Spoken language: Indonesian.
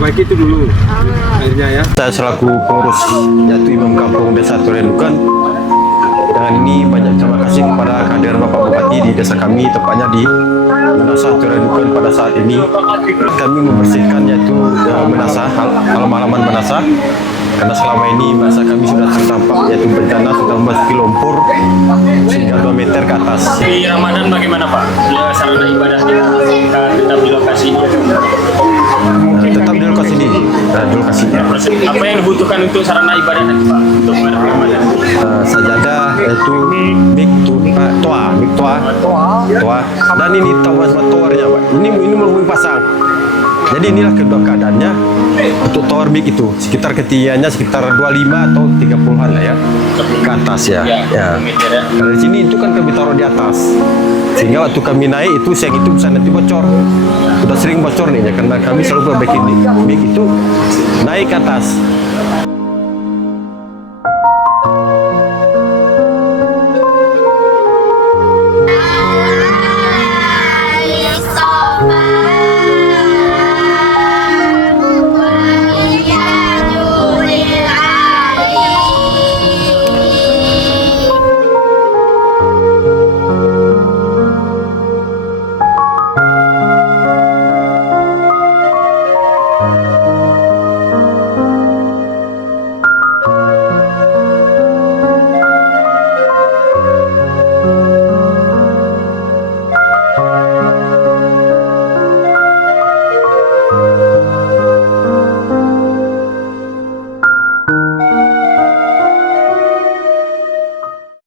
diperbaiki itu dulu akhirnya ya. Saya selaku pengurus yaitu Imam Kampung Desa Toweren dengan ini banyak terima kasih kepada kehadiran Bapak Bupati di desa kami, tepatnya di Menasah Toweren pada saat ini. Kami membersihkan yaitu Menasah, halaman-halaman Menasah, karena selama ini masa kami sudah terdampak yaitu bencana sudah memasuki lumpur sehingga 2 meter ke atas. Di Ramadan bagaimana Pak? Ya, sarana ibadahnya tetap di lokasi ini? Tetap di lokasi ini, di lokasinya. Apa yang dibutuhkan untuk sarana ibadah nanti Pak? Untuk Ramadan? Sajadah yaitu mik toa, dan ini towernya Pak. Ini belum pasang. Jadi inilah kedua keadaannya untuk tower mic itu sekitar ketinggiannya sekitar 25 atau 30-an lah ya ke atas ya. Dari sini itu kan kami taruh di atas sehingga waktu kami naik itu siang itu bisa nanti bocor. Sudah sering bocor nih ya karena kami selalu perbaiki mic itu naik ke atas.